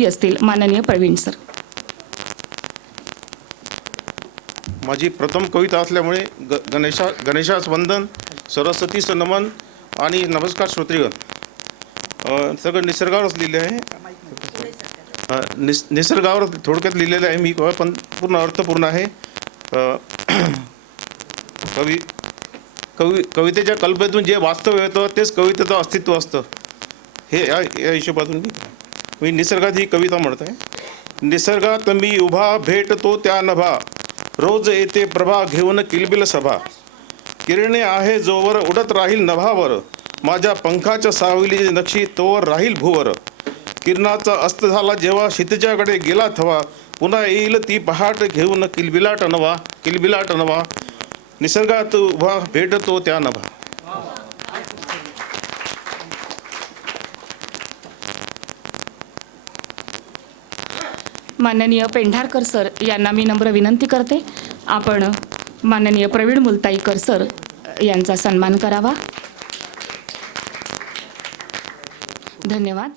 कवी असतील. माननीय प्रवीण सर. माझी प्रथम कविता असल्यामुळे ग गणेशा गणेशास वंदन सरस्वतीचं नमन आणि नमस्कार श्रोत्रीगण. सगळं निसर्गावरच लिहिले आहे. निस निसर्गावर थोडक्यात लिहिलेलं आहे मी पण पूर्ण अर्थपूर्ण आहे. कवी कवी कवितेच्या कल्पेतून जे वास्तव येतं तेच कवितेचं अस्तित्व असतं. हे या या हिशोबातून मी निसर्गात ही कविता म्हणत आहे. निसर्गात मी उभा भेटतो त्या नभा. रोज येते प्रभा घेऊन किलबिल सभा. किरणे आहे जोवर उडत राहील नभावर. माझ्या पंखाच्या सावली नक्षी तोवर राहील भुवर. किरणाचा अस्त झाला जेव्हा क्षितिजाकडे गेला थवा. पुन्हा येईल ती पहाट घेऊन किलबिलाट नवा किलबिलाट नवा. निसर्गात उभा भेटतो त्या नभा. माननीय पेंढारकर सर यांना मी नम्र विनंती करते. आपण माननीय प्रवीण मुलताईकर सर यांचा सन्मान करावा. धन्यवाद.